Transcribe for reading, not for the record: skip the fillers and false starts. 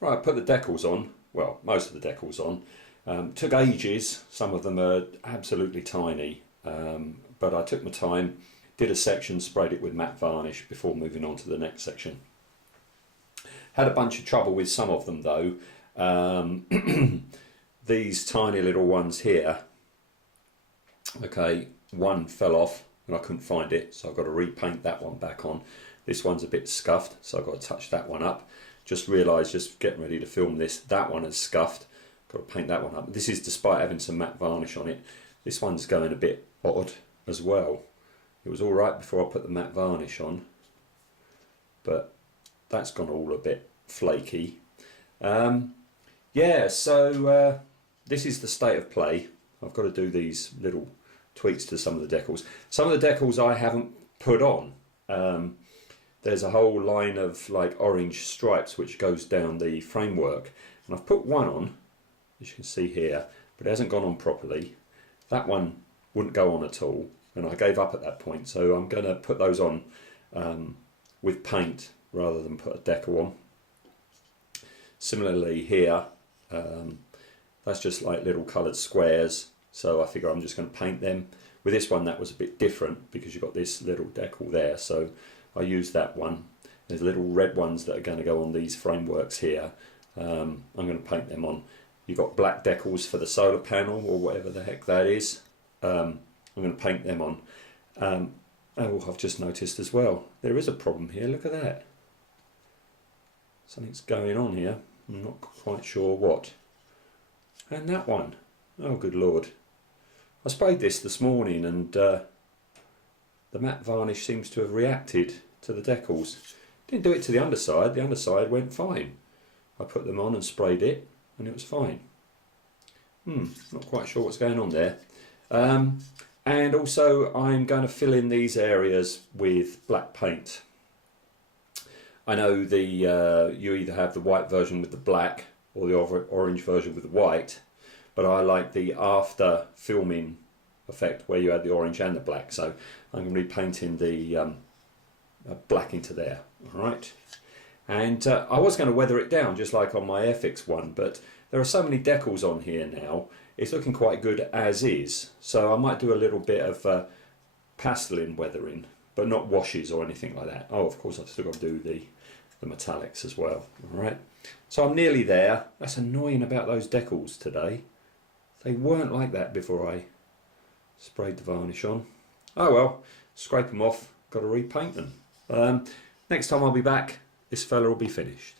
Right, I put the decals on, well, most of the decals on. Took ages, some of them are absolutely tiny, but I took my time, did a section, sprayed it with matte varnish before moving on to the next section. Had a bunch of trouble with some of them though. These tiny little ones here, okay, one fell off and I couldn't find it, so I've got to repaint that one back on. This one's a bit scuffed, so I've got to touch that one up. Just realised, just getting ready to film this, that one is scuffed. Got to paint that one up. This is despite having some matte varnish on it. This one's going a bit odd as well. It was alright before I put the matte varnish on, but that's gone all a bit flaky. Yeah, so this is the state of play. I've got to do these little tweaks to some of the decals. Some of the decals I haven't put on. There's a whole line of like orange stripes which goes down the framework, and I've put one on, as you can see here, but it hasn't gone on properly. That one wouldn't go on at all, and I gave up at that point, so I'm going to put those on with paint rather than put a decal on. Similarly here, that's just like little coloured squares, so I figure I'm just going to paint them. With this one that was a bit different because you've got this little decal there, so I used that one. There's little red ones that are going to go on these frameworks here. I'm going to paint them on. You've got black decals for the solar panel or whatever the heck that is. I'm going to paint them on. Oh, I've just noticed as well, there is a problem here, look at that. Something's going on here, I'm not quite sure what. And that one, oh good lord. I sprayed this morning and the matte varnish seems to have reacted to the decals. Didn't do it to the underside went fine. I put them on and sprayed it and it was fine. Not quite sure what's going on there. And also I'm going to fill in these areas with black paint. I know the you either have the white version with the black or the orange version with the white, but I like the after filming effect where you add the orange and the black, so I'm going to be painting the black into there. Alright, and I was going to weather it down just like on my Airfix one, but there are so many decals on here now, it's looking quite good as is, so I might do a little bit of pasteling weathering, but not washes or anything like that. Oh, of course I've still got to do the metallics as well. Alright, so I'm nearly there. That's annoying about those decals today. They weren't like that before I sprayed the varnish on. Oh well, scrape them off, got to repaint them. Next time I'll be back, this fella will be finished.